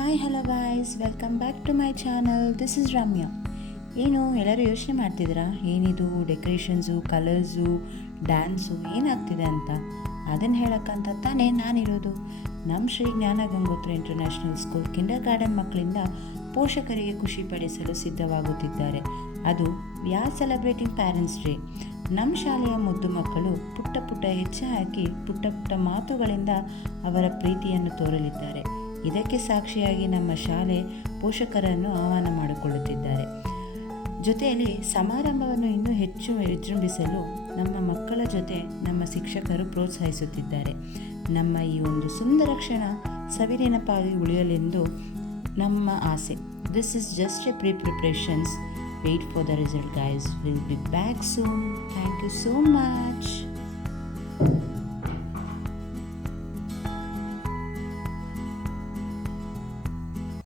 Hi hello guys, welcome back to my channel. This is Ramya. ಏನು ಎಲ್ಲರೂ ಯೋಚನೆ ಮಾಡ್ತಿದ್ದೀರಾ, ಏನಿದು ಡೆಕೋರೇಷನ್ಸು, ಕಲರ್ಸು, ಡ್ಯಾನ್ಸು ಏನಾಗ್ತಿದೆ ಅಂತ? ಅದನ್ನು ಹೇಳೋಕ್ಕಂತ ತಾನೇ ನಾನಿರೋದು. ನಮ್ಮ ಶ್ರೀ ಜ್ಞಾನ Gangotri international school Kinder garden ಮಕ್ಕಳಿಂದ ಪೋಷಕರಿಗೆ ಖುಷಿ ಪಡಿಸಲು ಸಿದ್ಧವಾಗುತ್ತಿದ್ದಾರೆ. ಅದು we are celebrating parents day. ನಮ್ಮ ಶಾಲೆಯ ಮುದ್ದು ಮಕ್ಕಳು ಪುಟ್ಟ ಪುಟ್ಟ ಹೆಜ್ಜೆ ಹಾಕಿ ಪುಟ್ಟ ಪುಟ್ಟ ಮಾತುಗಳಿಂದ ಅವರ ಪ್ರೀತಿಯನ್ನು ತೋರಲಿದ್ದಾರೆ. ಇದಕ್ಕೆ ಸಾಕ್ಷಿಯಾಗಿ ನಮ್ಮ ಶಾಲೆ ಪೋಷಕರನ್ನು ಆಹ್ವಾನ ಮಾಡಿಕೊಳ್ಳುತ್ತಿದ್ದಾರೆ. ಜೊತೆಯಲ್ಲಿ ಸಮಾರಂಭವನ್ನು ಇನ್ನೂ ಹೆಚ್ಚು ವಿಜೃಂಭಿಸಲು ನಮ್ಮ ಮಕ್ಕಳ ಜೊತೆ ನಮ್ಮ ಶಿಕ್ಷಕರು ಪ್ರೋತ್ಸಾಹಿಸುತ್ತಿದ್ದಾರೆ. ನಮ್ಮ ಈ ಒಂದು ಸುಂದರ ಕ್ಷಣ ಸವಿನೆನಪಾಗಿ ಉಳಿಯಲೆಂದು ನಮ್ಮ ಆಸೆ. This is just a preparations. Wait for the result guys. Will be back soon. Thank you so much.